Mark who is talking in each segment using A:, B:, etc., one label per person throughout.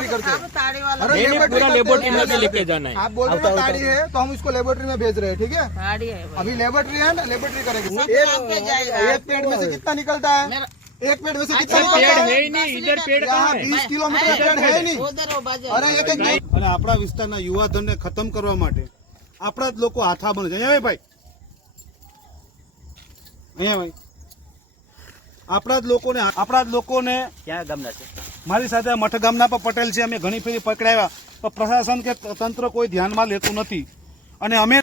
A: Laboratory करके
B: अब ताड़ी वाला
A: अरे
C: नहीं, नहीं,
A: लेबोरेटरी
C: पूरा
A: करते
C: लेबोरेटरी
A: हैं,
C: में भी
A: लेबोरेटरी।
C: लेके जाना है।
A: आप बोल रहे हो ताड़ी है तो हम इसको लेबोरेटरी में भेज रहे हैं ठीक है
B: ताड़ी है भाई
A: अभी लेबोरेटरी है ना लेबोरेटरी करेंगे
B: सब
A: एक
B: काम पे जाएगा
A: एक पेड़ में से कितना निकलता है
B: मेरा-
A: एक पेड़ में से कितना
B: अच्छा,
C: पेड़
A: निकलता
C: है
A: है
C: ही नहीं इधर पेड़
A: यहाँ
C: कहाँ है
A: बीस किलोमीटर पेड़ है ही नहीं
B: उधर वो बाजू
A: અરે એક એક
D: અને આપણા વિસ્તારના યુવાધનને ખતમ કરવા માટે આપણા જ લોકો હાથા બને છે અહીંયા ભાઈ અહીંયા ભાઈ આપણા જ લોકોને આપણા જ લોકોને
E: ક્યાં ગામના છે
D: મારી સાથે મઠ ગામના પણ પટેલ છે અમે ઘણી ફેરી પકડાવ્યા. પણ પ્રશાસન કે તંત્ર કોઈ ધ્યાનમાં લેતું નથી. અને અમે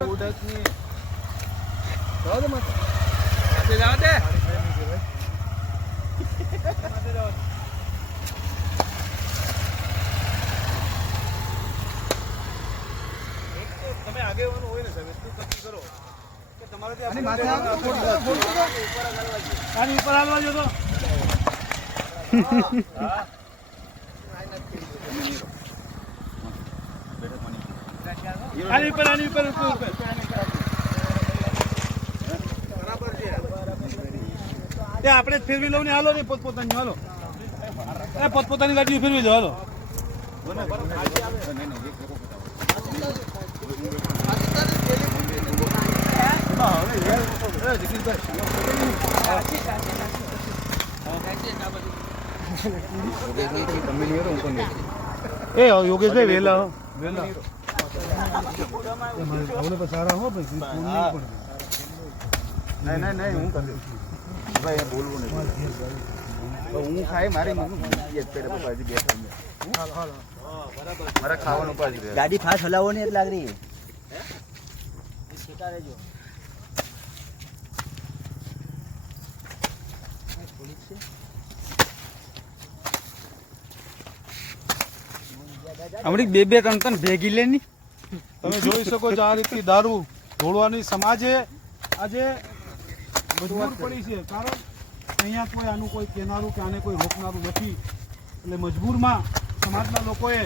D: તમે આગેવાનો હોય ને સાહેબ એટલું કરો ઉપર હાલવા જો તો. આપણે જ ફેરવી લઉં ને, હાલો ને પોતપોતાની, હાલો. એ પોતપોતાની ગાડી ફેરવી દો, હાલો. એ યોગેશભાઈ વેલા વેલા સારા હો. ભાઈ
E: નહીં નહીં નહીં હું કરી ભાઈ બોલવું નહીં. હું ખાઈ મારી મારા ખાવાનું ગાડી ફાસ્ટ હલાવો ને એટલે લાગણી
C: હમણાં બે બે ત્રણ ત્રણ ભેગી લે ની.
D: તમે જોઈ શકો છો આ રીતની દારૂ ઢોળવાની સમાજે આજે મજબૂર પડી છે. કારણ અહીંયા કોઈ આનું કોઈ કેનારું કે આને કોઈ રોકનારું નથી. એટલે મજબૂરમાં સમાજના લોકોએ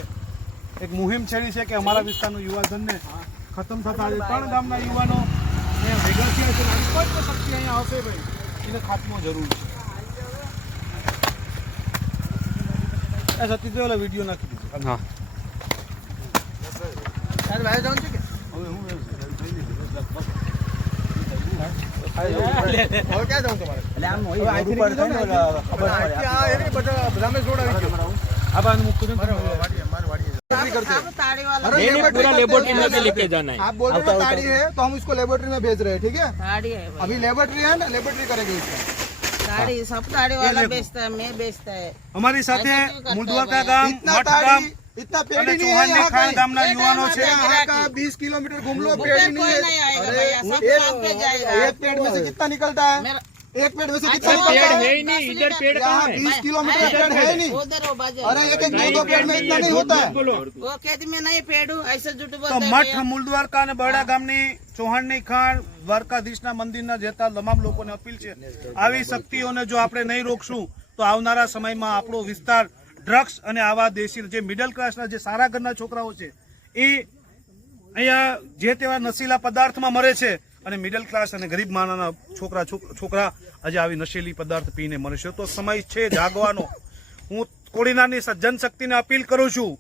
D: એક મુહિમ છેડી છે કે અમારા વિસ્તારનું યુવાધનને ખતમ થતા આજે ત્રણ ગામના યુવાનો અહીંયા ભેગા થયા છે. શક્તિ અહીંયા આવશે ભાઈ એને ખાતમો જરૂર છે. ઓલા વીડિયો નાખી દીધો.
C: હા.
A: તારે બહાર જવાનું છે કે હવે ક્યાં જવું તમારે
E: એટલે આમ
A: હવે અહીંથી
E: ઉપર
A: નીકળી
E: થઈને
A: જાઓ ને,
E: ખબર
A: અહીંથી
E: પડે
A: આ એની બધા રામેશ રોડ આવી ગયો
D: આ બાજુ મૂકતું છે ને
A: મારે
D: તમે.
A: વાડીએ, મારે વાડીએ. लेबोरेटरी करते हैं।
B: अब ताड़ी वाला
A: अरे
C: नहीं, नहीं,
A: लेबोरेटरी
C: पूरा
A: करते
C: लेबोरेटरी
A: हैं,
C: में भी लेके जाना है
A: आप बोल रहे हो ताड़ी है तो हम इसको लेबोरेटरी में भेज रहे हैं ठीक है
B: ताड़ी है भाई
A: अभी लेबोरेटरी है ना लेबोरेटरी करेंगे इसको
B: ताड़ी सब ताड़ी वाला
D: देखो।
B: बेचता है मैं बेचता है
D: અમારી સાથે
B: ऐसा क्यों करते
D: મુંદવાકા
B: हो
D: ગામ
A: इतना
D: મઠ ગામ
A: ताड़ी इतना पेड़
D: અને
A: ही नहीं है
D: ચૌહાણની
A: यहाँ
D: ખાણ
A: कहीं।
D: ગામના યુવાનો છે
A: यहाँ का बीस किलोमीटर घूम लो पेड़
B: ऊपर
A: ही नहीं
B: कोई नहीं
A: है
B: आएगा
A: अरे
B: भैया, सब
A: एक-
B: काम पे जाएगा।
A: एक पेड़ में से कितना निकलता है
B: मेरा
A: एक पेड़ में से
B: अच्छा,
A: कितना
B: वो
A: निकलता
C: पेड़
A: है
C: है ही नहीं इधर पेड़
A: यहाँ
C: कहाँ है
A: बीस किलोमीटर पेड़ है ही नहीं
B: उधर वो बाजू
A: अरे एक एक दो दो पेड़ में इतना नहीं होता है
B: वो खेत में नहीं पेड़ू ऐसे झूठ
D: તો
B: बोलते हैं
D: મઠ
B: भैया।
D: મૂળદ્વારકા અને બરડા ગામની ચૌહાણની ખાણ દ્વારકાધીશના મંદિરના જતા તમામ લોકોને અપીલ છે આવી શક્તિઓને જો આપણે નહીં રોકશું તો આવનારા સમયમાં આપણો વિસ્તાર ડ્રગ્સ અને આવા દેશી જે મિડલ ક્લાસના જે સારા ઘરના છોકરાઓ છે, એ અહીંયા જે તેવા નશીલા પદાર્થમાં મરે છે અને મિડલ ક્લાસ અને ગરીબ માનાના છોકરા છોક- છોકરા આજે આવી નશીલી પદાર્થ પીને મરે છે. તો સમય છે જાગવાનો. હું કોડીનારની જનશક્તિને અપીલ કરું છું.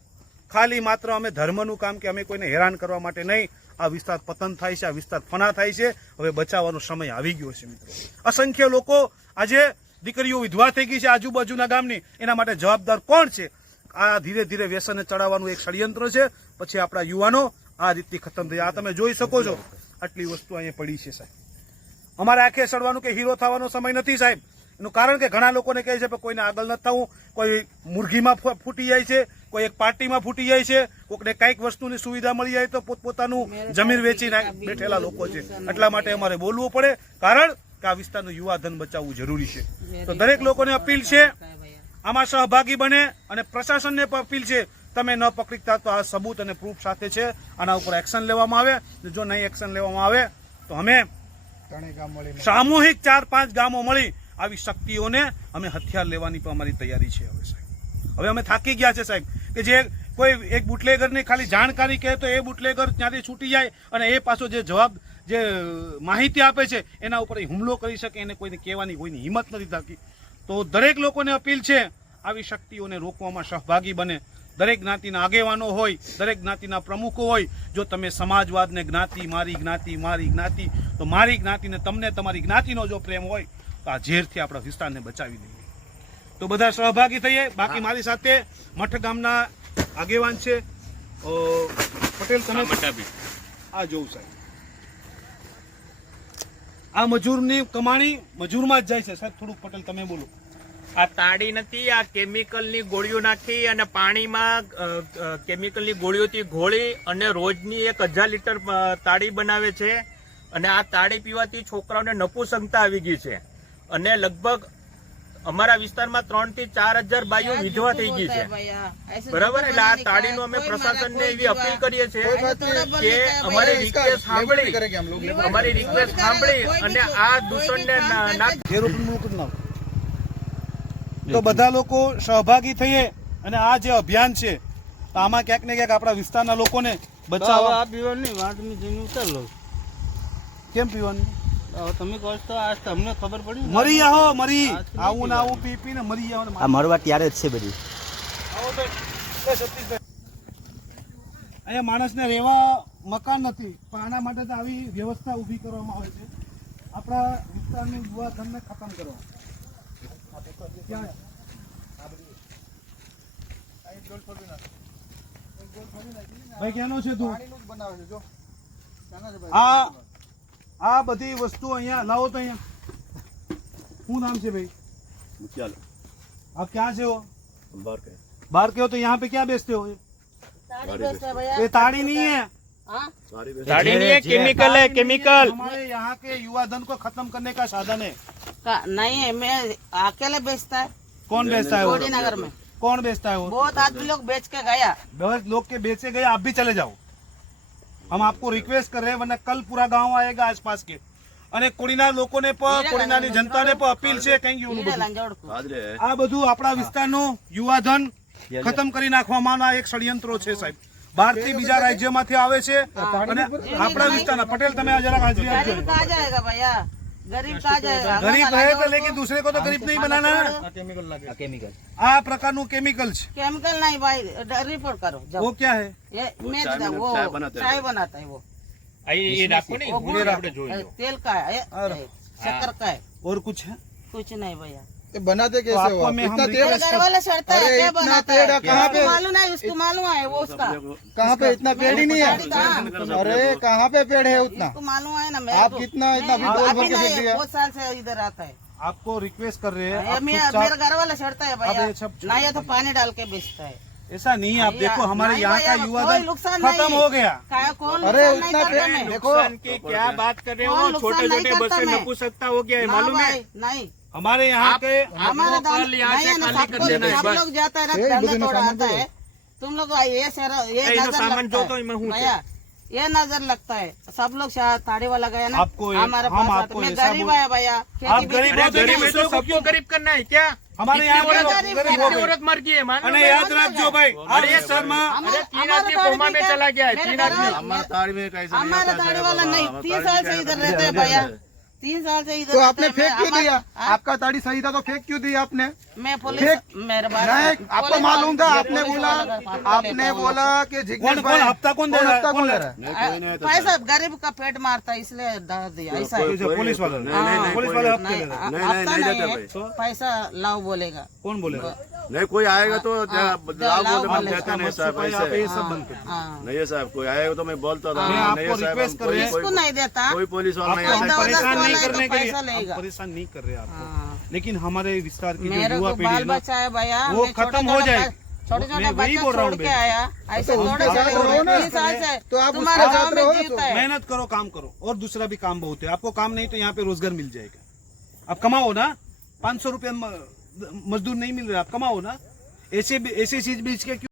D: ખાલી માત્ર અમે ધર્મનું કામ કે અમે કોઈને હેરાન કરવા માટે નહીં. આ વિસ્તાર પતન થાય છે, આ વિસ્તાર ફના થાય છે. હવે બચાવવાનો સમય આવી ગયો છે, મિત્રો. અસંખ્ય લોકો આજે દીકરીઓ વિધવા થઈ ગઈ છે આજુબાજુના ગામની, એના માટે જવાબદાર કોણ છે? આ ધીરે ધીરે વ્યસનને ચડાવવાનું એક ષડયંત્ર છે. પછી આપણા યુવાનો આ રીતથી ખતમ થઈ આ તમે જોઈ શકો છો. આટલી વસ્તુ અહીંયા પડી છે, સાહેબ. અમારે આંખે સડવાનું કે હીરો થવાનો સમય નથી, સાહેબ. એનું કારણ કે ઘણા લોકોને કહે છે કે કોઈને આગળ ન થવું. કોઈ મુરઘીમાં ફૂટી જાય છે, કોઈ એક પાર્ટીમાં ફૂટી જાય છે. કોઈને કંઈક વસ્તુની સુવિધા મળી જાય તો પોતપોતાનું જમીન વેચી બેઠેલા લોકો છે. એટલા માટે અમારે બોલવું પડે. કારણ કે આ વિસ્તારનું યુવાધન બચાવવું જરૂરી છે. તો દરેક લોકોને અપીલ છે આમાં સહભાગી બને અને પ્રશાસનને પણ અપીલ છે તમે ન પકડીતા તો આ સબૂત અને પ્રૂફ સાથે છે આના ઉપર એક્શન લેવામાં આવે જો નહીં એક્શન લેવામાં આવે તો અમે સામૂહિક ચાર પાંચ ગામો મળી આવી શક્તિઓને અમે હથિયાર લેવાની પણ અમારી તૈયારી છે હવે સાહેબ. હવે અમે થાકી ગયા છે સાહેબ કે જે કોઈ એક બુટલેગરની ખાલી જાણકારી કહે તો એ બુટલેગર ત્યાંથી છૂટી જાય અને એ પાછો જે જવાબ જે માહિતી આપે છે એના ઉપર એ હુમલો કરી શકે એને કોઈને કહેવાની કોઈની હિંમત નથી થતી. તો દરેક લોકોને અપીલ છે આવી શક્તિઓને રોકવામાં સહભાગી બને. દરેક જ્ઞાતિના આગેવાનો હોય દરેક જ્ઞાતિના પ્રમુખો હોય જો તમે સમાજવાદને જ્ઞાતિ મારી જ્ઞાતિ મારી જ્ઞાતિ તો મારી જ્ઞાતિને તમને તમારી જ્ઞાતિનો જો પ્રેમ હોય તો આ ઝેરથી આપણા વિસ્તારને બચાવી દઈએ. તો બધા સહભાગી થઈએ. બાકી મારી સાથે મઠ ગામના આગેવાન છે પટેલ તમે? આ જોઉં સાહેબ. આ મજૂરની કમાણી મજૂરમાં જ જાય છે. સાહેબ, થોડુંક પટેલ, તમે બોલો.
C: આ તાળી નથી, આ કેમિકલની ગોળીઓ નાખી અને પાણીમાં કેમિકલની ગોળીઓથી ઘોળી અને રોજની એક હજાર લીટર તાળી બનાવે છે. અને આ તાળી પીવાથી છોકરાઓને નપુસંગતા આવી ગઈ છે. અને લગભગ અમારા વિસ્તારમાં ત્રણથી ચાર હજાર બાઈઓ વિધવા થઈ ગઈ છે. બરાબર? એટલે આ તાળી અમે પ્રશાસન ને એવી અપીલ કરીએ છીએ કે અમારી રિક્વેસ્ટ સાંભળી. અમારી રિક્વેસ્ટ સાંભળી અને આ દૂષણ ને
D: તો બધા લોકો સહભાગી થઈએ અને આ જે અભિયાન છે આમાં ક્યાંક ને ક્યાંક આપણા વિસ્તારના લોકોને બચાવવા
F: પીવાની વાત મેં જઈને ઉતાર લો.
D: કેમ પીવાનું?
F: તમે કહો તો આજ તમને ખબર પડી
D: મરી આવો મરી. આવું ને આવું પી પી મરી આવો
E: આ મરવા જ છે બધી.
D: અહીંયા માણસને રહેવા મકાન નથી પણ આના માટે તો આવી વ્યવસ્થા ઊભી કરવામાં આવે છે. આપણા વિસ્તારની યુવા ધનને ખતમ કરવા ભાઈ ક્યાંનો છે તું આ આ બધી વસ્તુ અહીંયા લાવો તો અહીંયા શું નામ છે ભાઈ आप क्या से हो बाहर के हो तो यहाँ पे क्या बेचते हो ये ताड़ी नहीं है
C: તાળી નહીં કેમિકલ હે કેમિકલ
D: हमारे यहाँ के युवा धन को खत्म करने का साधन है
B: नहीं है मैं अकेले बेचता है
D: कौन बेचता है
B: कोडी
D: वो
B: नगर में
D: कौन बेचता है वो
B: बहुत आदमी लोग बेच के गया
D: दस लोग के बेचे गए आप भी चले जाओ हम आपको रिक्वेस्ट कर रहे हैं वरना कल पूरा गांव आएगा आसपास के અને કોડીના લોકોને પણ કોડીનાની જનતાને પણ અપીલ છે કંઈક એવું
B: हीरे
D: બધું
B: लंजोड़ को
D: આ બધું આપણા વિસ્તારનું યુવાધન ખતમ કરી નાખવામાંના એક ષડયંત્રો છે સાહેબ બહારથી બીજા રાજ્યમાંથી આવે છે અને આપણા વિસ્તારના પટેલ તમે આ જરાક હાજરી આપજો
B: गरीब का जाएगा गरीब
D: है तो लेकिन दूसरे को तो गरीब नहीं बनाना केमिकल केमिकल आ प्रकार नु
B: केमिकल केमिकल नहीं भाई रिपोर्ट करो
D: वो क्या है
B: ये मैं वो चाय बनाता है वो
C: ये राखो नहीं
B: तेल का है शक्कर का है
D: और कुछ है
B: कुछ नहीं भैया
A: ये बनाते
D: तो
A: कैसे हो आप? इतना
B: मेरे
A: तेल
B: घर वाला सड़ता है
A: अरे
B: क्या
A: इतना
B: बनाता
A: पेड़ कहाँ पे-
B: मालूम है उसको मालूम है वो उसका।
A: कहाँ पे इतना पेड़ ही नहीं है? अरे कहाँ पे पेड़ है उतना?
B: उसको मालूम है ना
A: आप कितना इतना भी बोल भर के दिया?
B: बहुत साल से इधर आता है।
D: आपको रिक्वेस्ट कर रहे हैं
B: मेरा घर वाला सड़ता है भैया।
D: अब ये
B: तो पानी डाल के बेचता है।
D: ऐसा नहीं है आप देखो हमारे यहाँ का युवा
B: नुकसान
D: खत्म हो। गया।
B: कौन
A: अरे उतना देखो
C: की क्या बात कर रहे हो? छोटे छोटे बच्चे? नपुसकता हो गया है मालूम है?
B: नहीं।
D: हमारे यहाँ के
B: हमारे लोग जाता है तुम लोग ये ये
C: सामान जो तो
B: भैया ये नजर लगता है सब लोग ताड़े वाला गया ना
D: आपको
B: हमारा गरीब आया भैया
D: गरीब
C: गरीब सबको गरीब करना है क्या
D: हमारे यहाँ
C: औरत मर गई है अरे
D: याद रखो
B: भाई
C: अरे शर्मा
B: तीन
C: आदमी कोमा में चला गया है तीन आदमी
B: हमारा ताड़ी वाला नहीं तीन साल से इधर रहता है भैया तीन साल से इधर
A: तो
B: रहते
A: आपने
B: हैं।
A: फेंक
B: मैं-
A: क्यों
B: हमारा-
A: दिया
B: हाँ?
A: आपका ताड़ी सही था तो फेंक क्यों दिया आपने
B: मैं पुलिस
A: मेहरबान आपको मालूम था आपने बोला आपने बोला कि जिग्नेश
D: कौन हफ़्ता कौन दे रहा है? कौन ले रहा
A: है?
B: गरीब का पेट मारता इसलिए दिया। ऐसा
D: पुलिस वाला
B: हाँ,
D: पुलिस वाला
B: नहीं। पैसा लाओ बोलेगा।
D: कौन बोलेगा?
E: नहीं कोई आएगा तो
B: हाँ,
E: हाँ, लाओ
B: बोले
E: कहते नहीं साहब ऐसे नहीं है साहब कोई आएगा तो मैं बोलता था नहीं
B: इसको नहीं देता।
E: कोई पुलिस वाला नहीं
D: परेशान नहीं कर रहे
B: आप
D: लेकिन हमारे विस्तार की जो युवा पीढ़ी है
B: भैया
D: वो खत्म हो
B: जाए। छोटे छोटे बच्चे छोड़ के आया ऐसे
A: तो
B: थोड़े
A: तो आप
B: तुम्हारे
A: उसके
B: में जीता
A: तो।
B: है।
D: मेहनत करो काम करो और दूसरा भी काम बहुत है। आपको काम नहीं तो यहाँ पे रोज़गार मिल जाएगा। आप कमाओ ना पाँच सौ रुपया मजदूर नहीं मिल रहा आप कमाओ ना। ऐसे ऐसे चीज़ बेच के क्यों